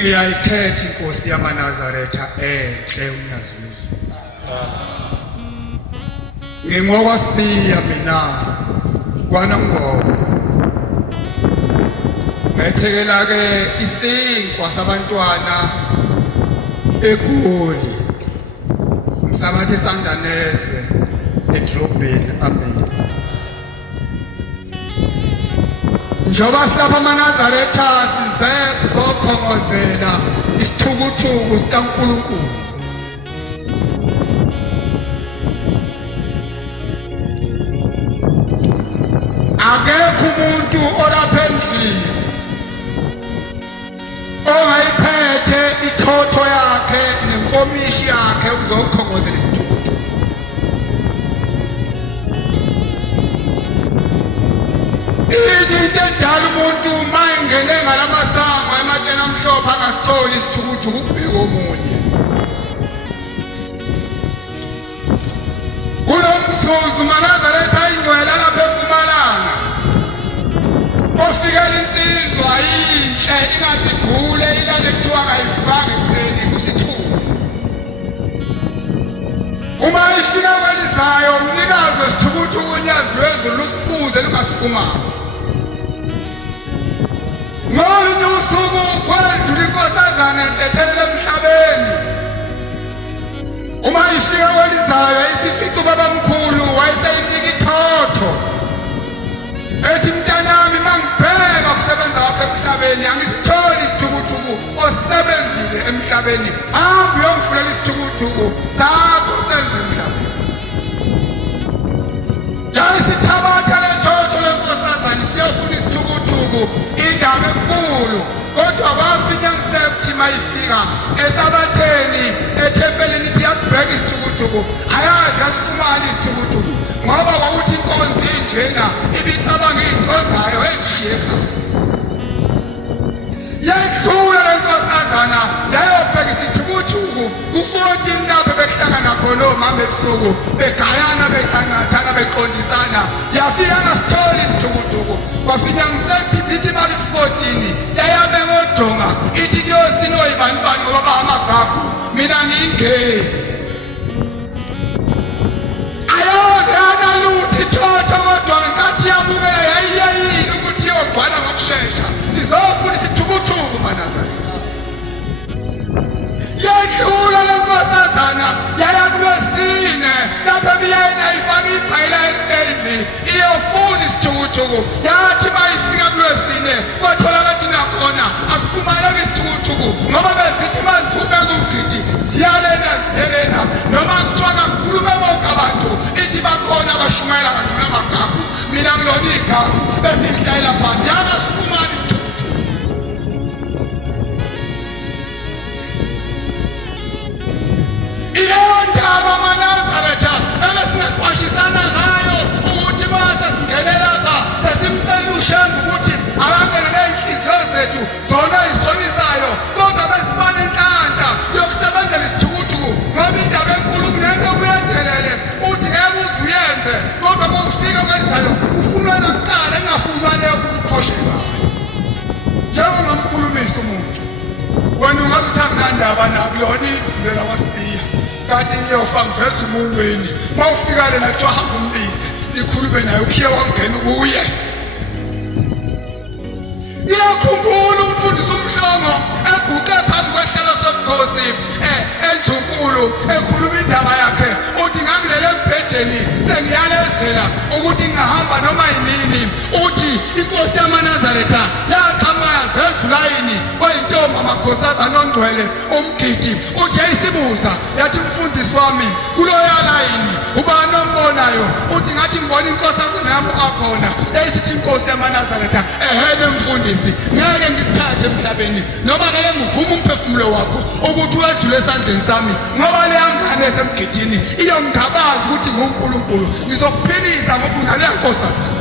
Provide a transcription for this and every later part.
Iyayithetha inkosi yamaNazaretha enhle uNyaziso. Ngingowasibiya mina kwaNongoma. Ngethekela ke isinkwa sabantwana eGoli. Ngisabathi sandanezwe edrobheni amini. Njoba silapha amaNazaretha size kuzokhongozela isithukuthuku sikaNkulunkulu. Akekho umuntu olapha endlini ongayiphethe ithotho yakhe nenkomishi yakhe ukuzokhongozela isithukuthuku. Into edala umuntu uma engene ngalamasango ematsheni amhlophe angasitholi isithukuthuku ukubheka omunye. Kunomzuzu uMaNazaretha ayingcwele lapha eMpumalanga ofikela insizwa yinhle ingazigule ilale kuthiwa kayivukanga ekuseni kusithuli. Uma ifika kwelizayo umnikazi wesithukuthuku unyazi lwezulu lusibuze lungasifumanga. Ngolunye usuku kwedlula inkosazana entethelele emhlabeni. Uma ifika kwelizayo isifica ubabamkhulu wayeseyinika ithotho. Ethi mntanami mangibheka kusebenza lapha emhlabeni angisitholi isithukuthuku osebenzile emhlabeni. Hambe uyongifulela isithukuthuku sakho senze emhlabeni. Yayisithabatha le thotho lenkosazana siyofuna isithukuthuku indaba enkulu. Kodwa kwafinyaniseka ukuthi mayifika esabatheni ethempelini ithi yasibheka isithukuthuku ayazi yasifumana isithukuthuku ngoba kwakuthi inkonzo injena ibicabanga iy'nkonzayo ezishiye ekhaya. Yayidlula le nkosazana yayobheka isithukuthuku ku-14 lapho behlangana khona omama ebusuku begayana bechangathana beqondisana. Yafika ngasitholi isithukuthuku kwafinyaniseka ithi mali ku-14 yayabe ngojonga ithi kuyosini oyibanibani ngoba bangamagagu mina ngiyingeni. Ayoze analuthi ithotho kodwa ngenkathi yamukela yayiyeyile ukuthi iyogcwala ngokushesha sizofuna isithukuthuku ebusuku yathi bayifika kulwesine kwatholakala ukuthi nakhona asifumaneki isithukuthukhu ngoba bezithi mazube kumgidi ziyalena noma kuthiwa kakhulume bonke abantu ithi bakhona abashumayela kangcono amagagu mina ngilona igagu besidlayela phansi yangasifumani isithukuthukhu. Ileyo ndaba maNazaretha ebesingaqwashisana ngayo ukuthi basesingenela lapha sesimcela uShembe ukuthi akangenele inhliziyo zethu zona izonisayo kodwa besibane inhlanhla yokusebenzela isithukuthukhu ngoba indaba enkulu kunento uyenzelele uthi ngeke uze uyenze kodwa mawufika kwenzayo ufunela kuqala engafunwa leyo ukukhoshelayo njengomkhulumisi umuntu wena ungathi uthamnandaba nakulona izindlela kwasibiya kanti ngiyofa ngiveze umunweni mawufika lena kuthiwa hamba umbize nikhulume naye ukhiye wangena kuye. Ngiyakhumbula umfundisi uMhlongo eguqe phambi kwehlelo sobukhosi eNdlunkulu ekhuluma indaba yakhe uthi ngangilele embhedeni sengiyalezela ukuthi ngingahamba noma yinini uthi inkosi yamaNazaretha yaqhamuka yaveza ulayini wayintombi amakhosazana ongcwele umgidi uthi yayisibuza yathi mfundisi wami kuloya layini ubani ombonayo uthi ngathi ngibona inkosazana yami akhona yayisithi inkosi yamaNazaretha ehene mfundisi ngeke ngikuthathe emhlabeni noma ngeke ngivume umphefumulo wakho ukuthi wedlule esandleni sami ngoba le yangane esemgidini iyongabaza ukuthi nguNkulunkulu ngizokuphilisa ngoba unaleya nkosazana.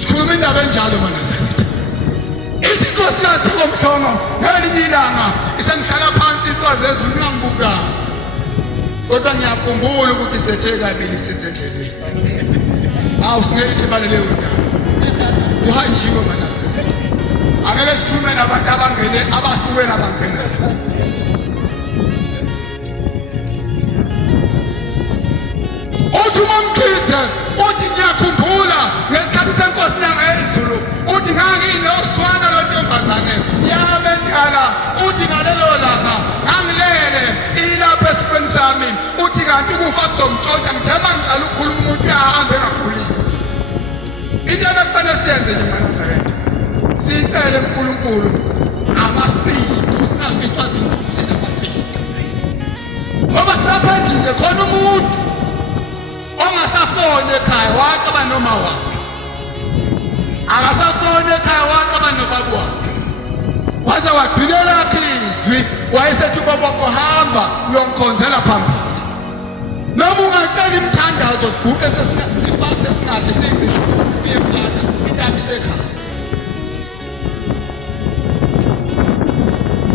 Sikhuluma indaba enjalo maNazaretha ithi inkosikazi kaMhlongo ngelinye ilanga isengihlala phansi iswazeza unangibuka kodwa ngiyakhumbula ukuthi sethe kabili sisendleleni awusingeke libale leyo ndaba uhanjiwe maNazaretha angeke sikhulume nabantu abangene abasuke nabangena uthi uMamkhize uthi ngiyakhumbula ngesikhathi senkosi nangezulu uthi nganginoswana lontombazane yamendala uthi ngalelo langa ngangilele ilapha esifeni sami uthi kanti ukufa kuzongitshontsha ngithemba ngiqala ukukhuluma umuntu uyahamba engakhulile. Into ekufanele siyenze nje maNazaretha sicele uNkulunkulu amafihlo singafihwa zinsuku namafihlo ngoba silapha nje khona umuntu ongasafone ekhaya wacaba noma wakhe akasafone ekhaya wacaba nobaba wakhe waze wagcinela izwi wayesethi ubaba kohamba uyongikhonzela phambili noma ungacela imthandazo siguqe sesifaste singathi siyicishe uyefana indaba isekhaya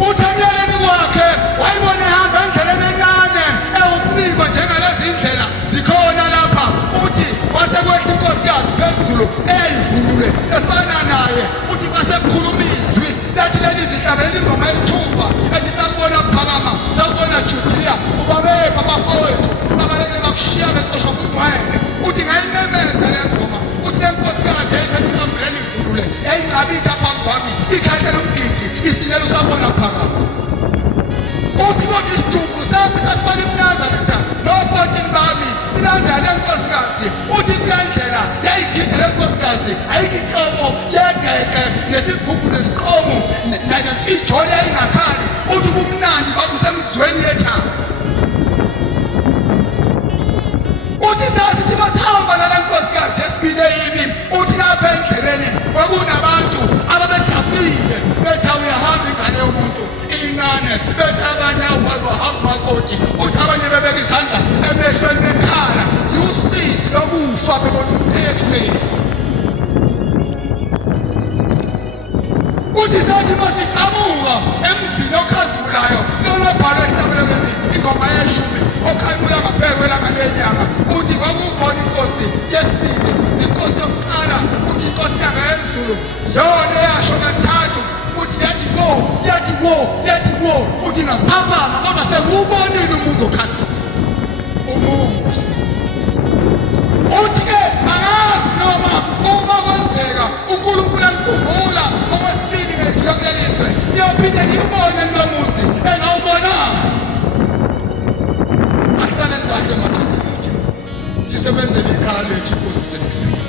uthandaleni kwakhe wayibona ehamba endleleni encane ewumniba njengalezi indlela zikhona lapha uthi wasekwehla inkosikazi phezulu eyayivunule efana naye uthi kwasekukhuluma izwi lathi leli zihlabeleni ingoma yesithupha endisakubona kuphakama sakubona Judiya ubabepha abafowethu babalekele bakushiya beqoshwa kungcwele uthi ngayimemeza le ngoma uthi le nkosikazi yayiphethe ikambreni ivunule yayingqabitha phambi kwami ikhalela umgidi isilelo sabona phakama uthi kodwa isidumbu sami sasifaka iMnazaretha nosotini bami silanda le nkosikazi uthi kulandlela yayigida le nkosikazi ayikihlobo yegeke nesigubhu nesikomo nantsijole yayingakhali uthi ubumnandi babusemzweni yethanga uthi sasithi masihamba nale nkosikazi yesibili yimi uthi lapha endleleni kwakunabantu ababejabulile bethi awuyahamba ingane yomuntu incane bethi abanye awukwazi wahamba umakoti uthi abanye bebeka izandla emehlweni bekhala usizi lokufa bebona umphefeni uthi sathi masiqhamuka emzini okhazimulayo lolobhalwe esihlabelelweni ingoma yeshumi okhanyula ngaphezulu ngalenyanga uthi kwakukhona inkosi yesibili inkosi yokuqala uthi inkosi yangezulu yona yasho kathathu uthi yathi wo uthi ngaphakama kodwa sekuwubonile umuzi okhazimulayo umuzi uthi-ke angazi noma uma kwenzeka uNkulunkulu angikhumbula okwesibili ngedlula kulelizwe ngiyophinde ngiyibone kulo muzi engawubonanga asihlale kahle maNazaretha sisebenzele ikhaya lethu inkosi iseliswini